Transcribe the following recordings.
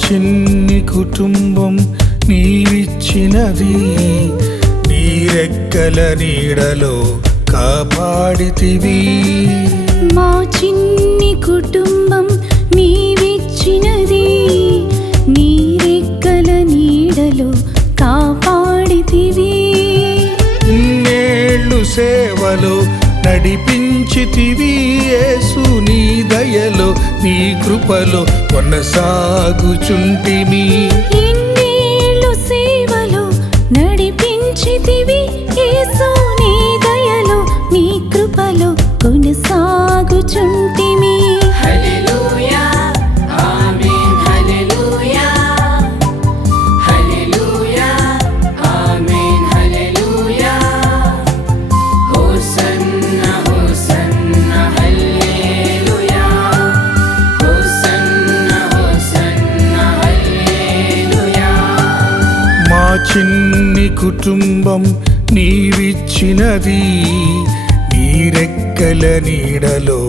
చిన్ని కుటుంబం నీవిచ్చినది, నీ రెక్కల నీడలో కాపాడితివి. మా చిన్ని కుటుంబం నీవిచ్చినది, నీ రెక్కల నీడలో కాపాడితివి. ఇన్నేళ్ళు సేవలో నడిపించితివి యేసు, నీ దయలో నీ కృపలో కొనసాగుచుంటిమి. ఇన్నేళ్ళు సేవలో నడిపించితివి యేసు, నీ దయలో నీ కృపలో కొనసాగుచుంటిమి. హల్లెలూయా ఆమేన్ హల్లెలూయా హల్లెలూయా ఆమేన్ హల్లెలూయా హోసన్నా హోసన్నా హల్లెలూయా హోసన్నా హోసన్నా హల్లెలూయా. మా చిన్ని కుటుంబం నీవిచ్చినది, నీ రెక్కల నీడలో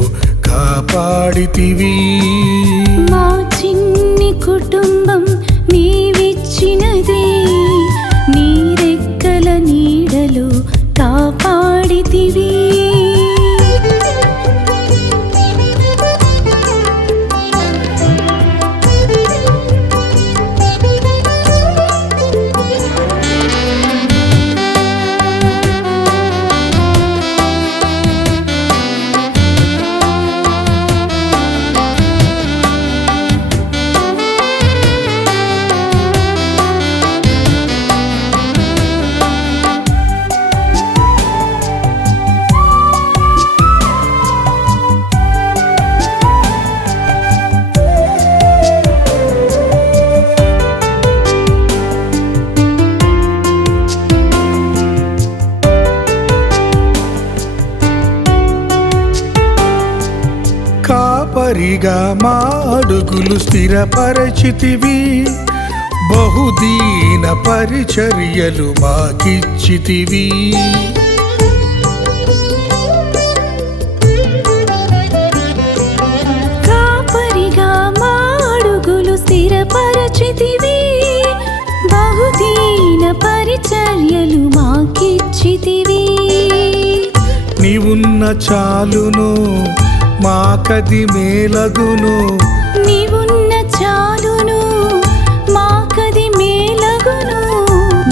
కాపాడితివి. మా చిన్ని కుటుంబం నీవిచ్చినది, నీ రెక్కల నీడలో కాపాడితివి. కాపరిగా మా అడుగులు స్థిరపరచితివి, బహుదీన పరిచర్యలు మాకిచ్చితివి. కాపరిగా మా అడుగులు స్థిరపరచితివి, బహుదీన పరిచర్యలు మాకిచ్చితివి. నీవున్న చాలును మాకది మేలగును, నీవున్న చాలును మాకది మేలగును.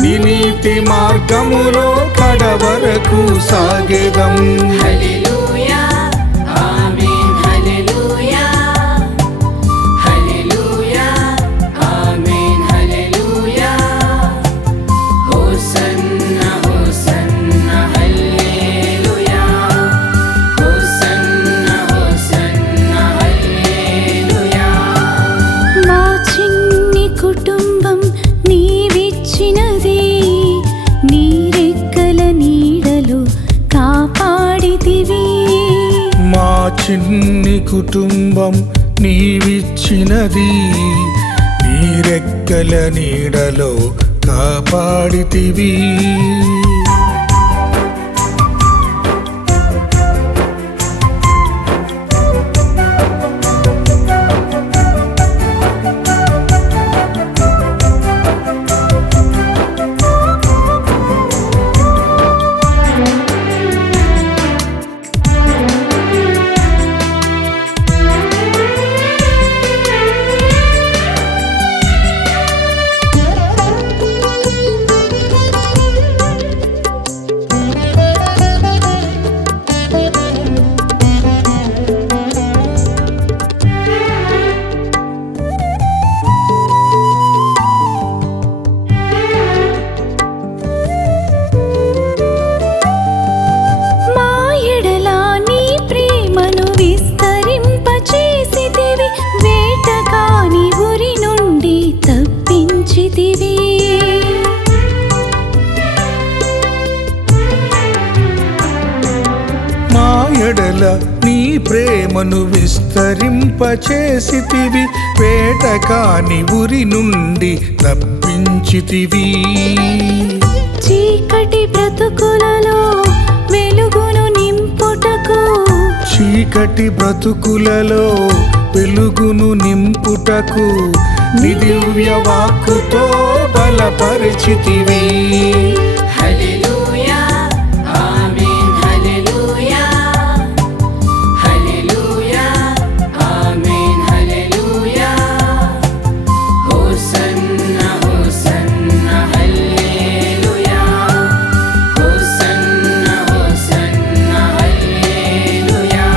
నీ నీతి మార్గములో కడవరకు సాగేదం. హల్లెలూయా ఆమేన్ హల్లెలూయా హల్లెలూయా ఆమేన్ హల్లెలూయా హోసన్నా హోసన్నా హల్లెలూయా హోసన్నా హోసన్నా హల్లెలూయా. మా చిన్ని కుటుంబం నీవిచ్చినది, నీ రెక్కల నీడలో కాపాడితివి. మా చిన్ని కుటుంబం నీవిచ్చినది, నీ రెక్కల నీడలో కాపాడితివి. ఎడల నీ ప్రేమను విస్తరింపచేసితివి, వేటకాని ఉరి నుండి తప్పించితివి. చీకటి బ్రతుకులలో వెలుగును నింపుటకు, చీకటి బ్రతుకులలో వెలుగును నింపుటకు నీ దివ్య వాక్కుతో బలపరిచితివి. హల్లెలూయా ఆమేన్ హల్లెలూయా హల్లెలూయా ఆమేన్ హల్లెలూయా హోసన్నా హోసన్నా హల్లెలూయా హోసన్నా హోసన్నా హల్లెలూయా.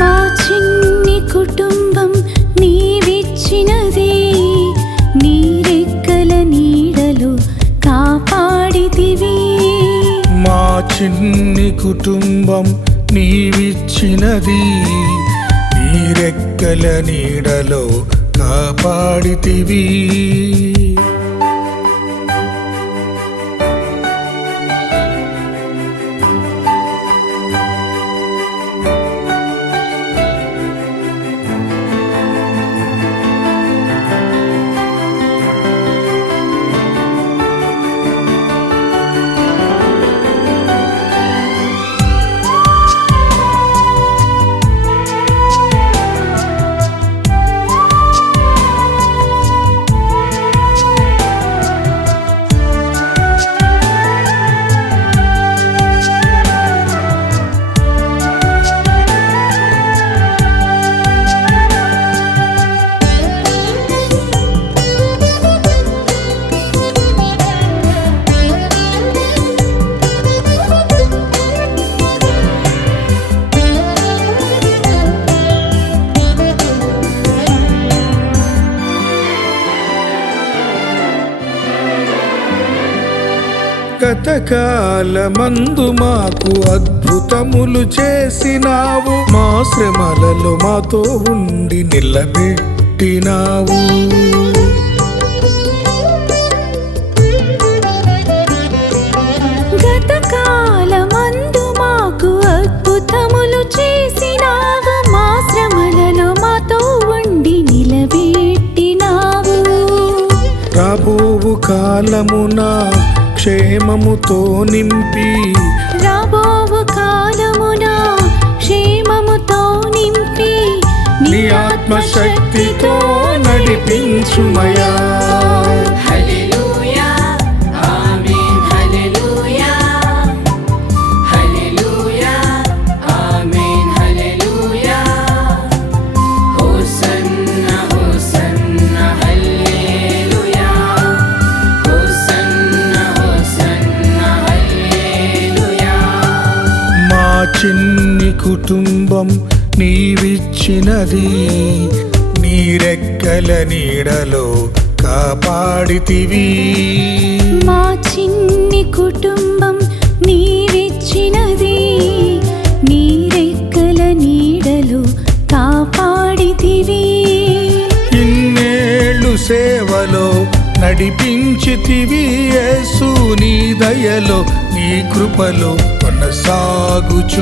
మా చిన్ని కుటుంబం నీవిచ్చినది, నీ రెక్కల నీడలో కాపాడితివి. మా చిన్ని కుటుంబం నీవిచ్చినది, నీ రెక్కల నీడలో కాపాడితివి. గతకాలమందు మాకు అద్భుతములు చేసినావు, మా శ్రమలలో మాతో ఉండి నిలబెట్టినావు. గతకాలమందు మాకు అద్భుతములు చేసినావు, మా శ్రమలలో మాతో ఉండి నిలబెట్టినావు. రాబోవు కాలమున క్షేమముతో నింపి, రాబోవు కాలమున క్షేమముతో నింపి, నీ ఆత్మశక్తితో నడిపించుమయా. హల్లెలూయా ఆమేన్ హల్లెలూయా హల్లెలూయా ఆమేన్ హల్లెలూయా హోసన్నా హోసన్నా హల్లెలూయా హోసన్నా హోసన్నా హల్లెలూయా. మా చిన్ని కుటుంబం నీవిచ్చినది, నీ రెక్కల నీడలో కాపాడితివి. మా చిన్ని కుటుంబం నీవిచ్చినది, నీ రెక్కల నీడలో కాపాడితివి. ఇన్నేళ్ళు సేవలో నడిపించితివి యేసు, నీ దయలో నీ కృపలో కొనసాగుచుంటిమి.